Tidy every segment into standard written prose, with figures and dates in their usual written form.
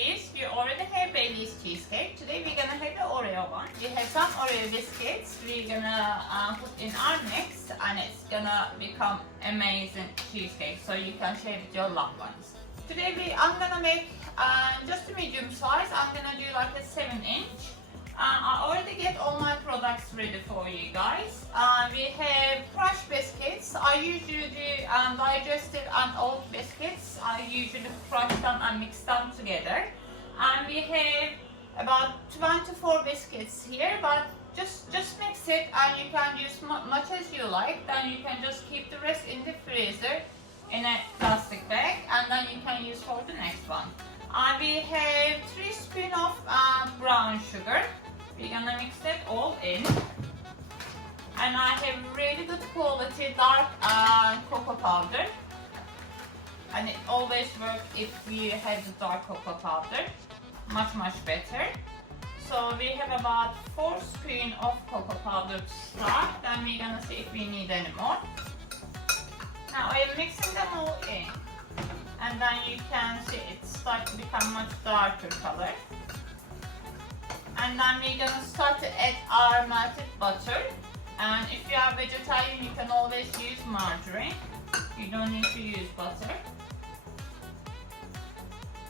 recipes. We already have Bailey's cheesecake. Today we're gonna have the Oreo one. We have some Oreo biscuits. We're gonna put in our mix, and it's gonna become amazing cheesecake. So you can share with your loved ones. Today I'm gonna make just a medium size. I'm gonna do like a 7-inch. I already get all my products ready for you guys. We have crushed biscuits. I usually do digestive and old biscuits. I usually crush them and mix them together. And we have about 24 biscuits here, but just mix it, and you can use much as you like. Then you can just keep the rest in the freezer in a plastic bag, and then you can use for the next one. We have 3 spoons of brown sugar. We're gonna mix that all in. And I have really good quality dark cocoa powder. And it always works if you have the dark cocoa powder. Much better. So we have about 4 spoons of cocoa powder to start. Then we're gonna see if we need any more. Now I'm mixing them all in. And then you can see it start to become much darker color. And then we're gonna start to add our melted butter. And if you are vegetarian, you can always use margarine. You don't need to use butter.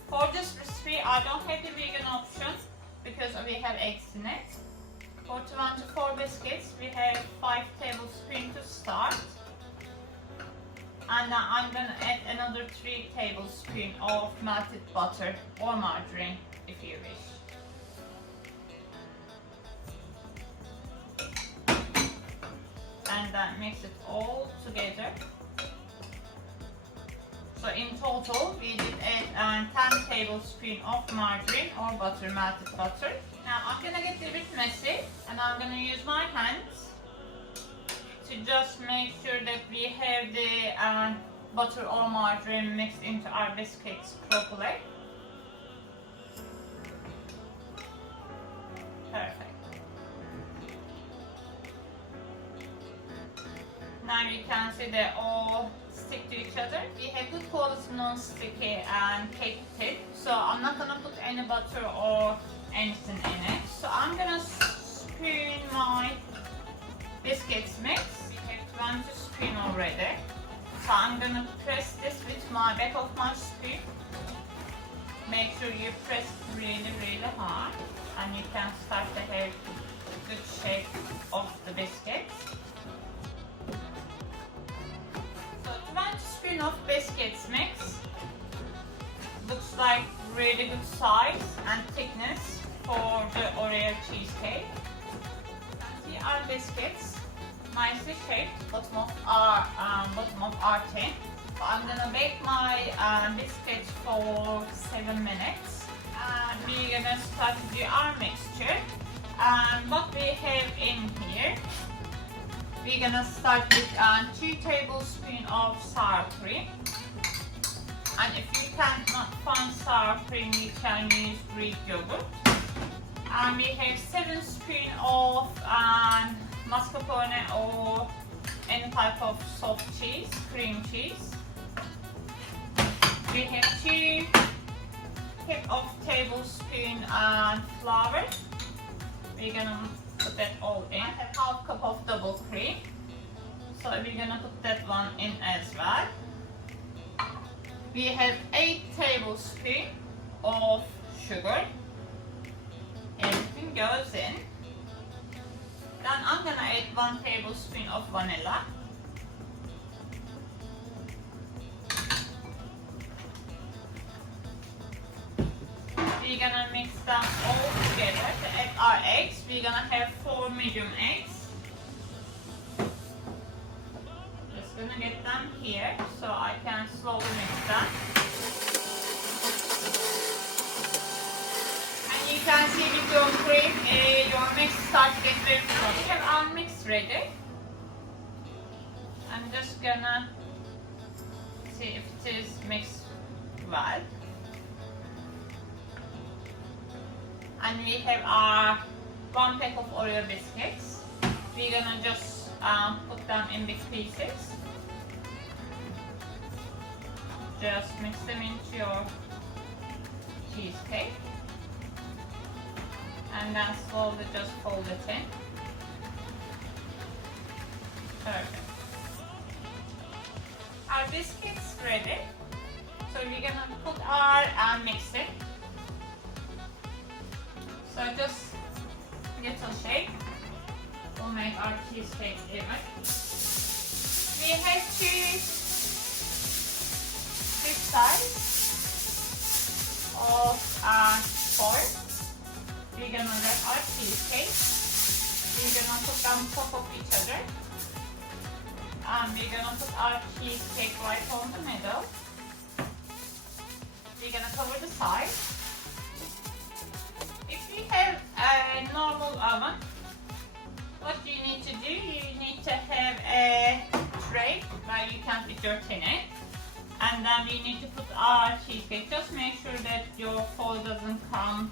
For this recipe, I don't have the vegan option because we have eggs in it. For 24 biscuits, we have 5 tablespoons to start. And now I'm gonna add another 3 tablespoons of melted butter or margarine if you wish. And then mix it all together. So in total we did add 10 tablespoons of margarine or butter, melted butter. Now I'm gonna get a bit messy, and I'm gonna use my hands to just make sure that we have the butter or margarine mixed into our biscuits properly. Perfect. Now you can see they all stick to each other. We have good quality non-sticky and cake tip, so I'm not gonna put any butter or anything in it. So I'm gonna spoon my biscuits mix. We have 20 spoons already. So I'm gonna press this with my back of my spoon. Make sure you press really hard, and you can start to have good shape of the biscuits. Spoon of biscuits mix. Looks like really good size and thickness for the Oreo cheesecake. See our biscuits, nicely shaped, bottom of our tin. So I'm gonna bake my biscuits for 7 minutes. And we're gonna start to do our mixture. And what we have in here, we're gonna start with 2 tablespoons of sour cream. And if you cannot find sour cream, you can use Greek yogurt. And we have 7 spoons of mascarpone or any type of soft cheese, cream cheese. We have 2 tablespoons flour. We're gonna put that all in. I have half cup of double cream, so we're gonna put that one in as well. We have 8 tablespoons of sugar. Everything goes in. Then I'm gonna add 1 tablespoon of vanilla. We're gonna mix them all together to add our eggs. We're gonna have 4 medium eggs. Just gonna get them here so I can slowly mix them. And you can see with your cream, your mix starts to get very strong. We have our mix ready. I'm just gonna see if it is mixed well. And we have our 1 pack of Oreo biscuits. We're gonna just put them in big pieces. Just mix them into your cheesecake. And then slowly just fold it in. Perfect. Our biscuits ready. So we're gonna put our mixing. So just little shake will make our cheesecake even. We have two sides of foil. We're gonna wrap our cheesecake. We're gonna put them on top of each other. And we're gonna put our cheesecake right on the middle. We're gonna cover the side. If you have a normal oven, what you need to do, you need to have a tray where you can put your tin in. And then we need to put our cheesecake. Just make sure that your foil doesn't come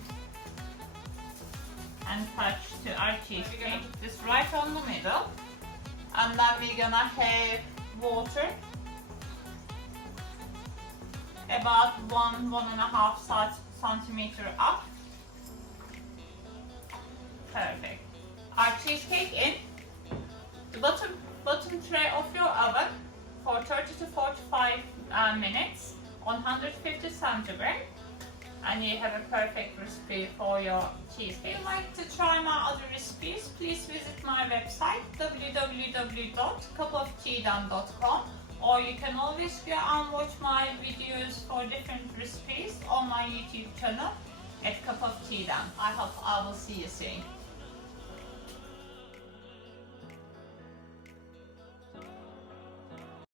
and touch to our cheesecake. We're gonna put this right on the middle. And then we're gonna have water about 1–1.5 centimeter up. Perfect. Our cheesecake in the bottom tray of your oven for 30 to 45 minutes on 150 centigrade, and you have a perfect recipe for your cheesecake. If you'd like to try my other recipes, please visit my website www.cupofcgdem.com, or you can always go and watch my videos for different recipes on my YouTube channel at Cup of Cigdem. I hope I will see you soon.